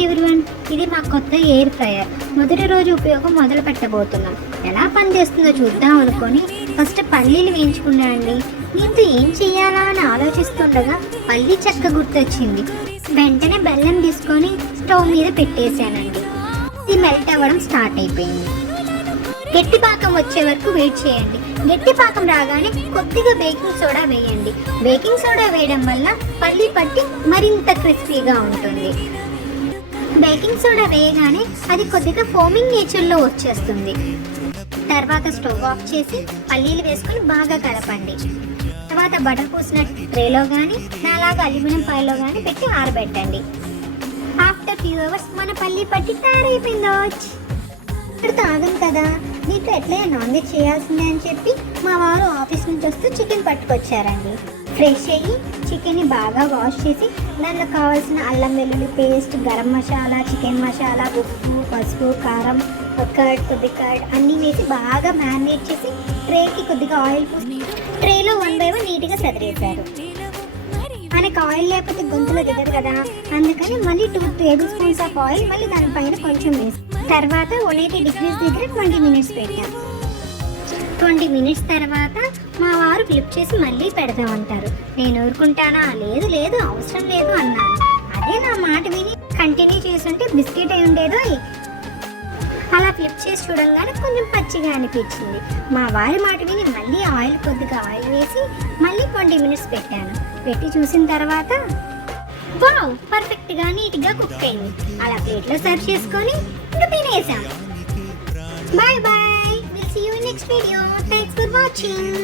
Hi everyone, ఇది మా కొత్త ఎయిర్ ఫ్రైయర్. మొదటి రోజు ఉపయోగం మొదలు పెట్టబోతున్నాం. ఎలా పనిచేస్తుందో చూద్దాం అనుకొని ఫస్ట్ పల్లీలు వేయించుకున్నానండి. దీంతో ఏం చేయాలా అని ఆలోచిస్తుండగా పల్లీ చెక్క గుర్తొచ్చింది. వెంటనే బెల్లం తీసుకొని స్టవ్ మీద పెట్టేశానండి. ఇది మెల్ట్ అవ్వడం స్టార్ట్ అయిపోయింది. గట్టి పాకం వచ్చే వరకు వెయిట్ చేయండి. గట్టి పాకం రాగానే కొద్దిగా బేకింగ్ సోడా వేయండి. బేకింగ్ సోడా వేయడం వల్ల పల్లి పట్టి మరింత క్రిస్పీగా ఉంటుంది. బేకింగ్ సోడా వేయగానే అది కొద్దిగా ఫోమింగ్ నేచర్లో వచ్చేస్తుంది. తర్వాత స్టవ్ ఆఫ్ చేసి పల్లీలు వేసుకొని బాగా కలపండి. తర్వాత బటర్ పూసిన ట్రేలో కానీ నాలాగా అల్యూమినియం ఫాయిల్లో కానీ పెట్టి ఆరబెట్టండి. ఆఫ్టర్ ఫ్యూ అవర్స్ మన పల్లి పట్టి తయారైపోయిందో. తాగం కదా, నీకు ఎట్లా నాన్ వెజ్ చేయాల్సిందే అని చెప్పి మా వారు ఆఫీస్ నుంచి వస్తూ చికెన్ పట్టుకొచ్చారండి. ఫ్రెష్ అయ్యి చికెన్ని బాగా వాష్ చేసి దాంట్లో కావాల్సిన అల్లం వెల్లుల్లి పేస్ట్, గరం మసాలా, చికెన్ మసాలా, ఉప్పు, పసుపు, కారం, కర్డ్ అన్నీ వేసి బాగా మ్యారినేట్ చేసి ట్రేకి కొద్దిగా ఆయిల్ పూసి ట్రేలో 1 by 1 నీట్గా సదిరేశారు. మనకి ఆయిల్ లేకపోతే గొంతులో దిగదు కదా, అందుకని మళ్ళీ 2 tablespoons ఆఫ్ ఆయిల్ మళ్ళీ దానిపైన కొంచెం వేసి తర్వాత 180 degrees దగ్గర 20 minutes పెట్టాం. 20 minutes తర్వాత మా వారు ఫ్లిప్ చేసి మళ్ళీ పెడదామంటారు. నేను ఊరుకుంటానా? లేదు లేదు, అవసరం లేదు అన్నాను. అదే నా మాట విని కంటిన్యూ చేస్తుంటే బిస్కెట్ అయి ఉండేదో. అలా ఫ్లిప్ చేసి చూడంగానే కొంచెం పచ్చిగా అనిపించింది. మా వారి మాట విని మళ్ళీ కొద్దిగా ఆయిల్ వేసి మళ్ళీ 20 minutes పెట్టాను. పెట్టి చూసిన తర్వాత వావ్, పర్ఫెక్ట్గా నీట్గా కుక్ అయింది. అలా ప్లేట్లో సర్వ్ చేసుకొని ఇంకా తినేసాం. Bye bye, will see you in next video. Thanks for watching.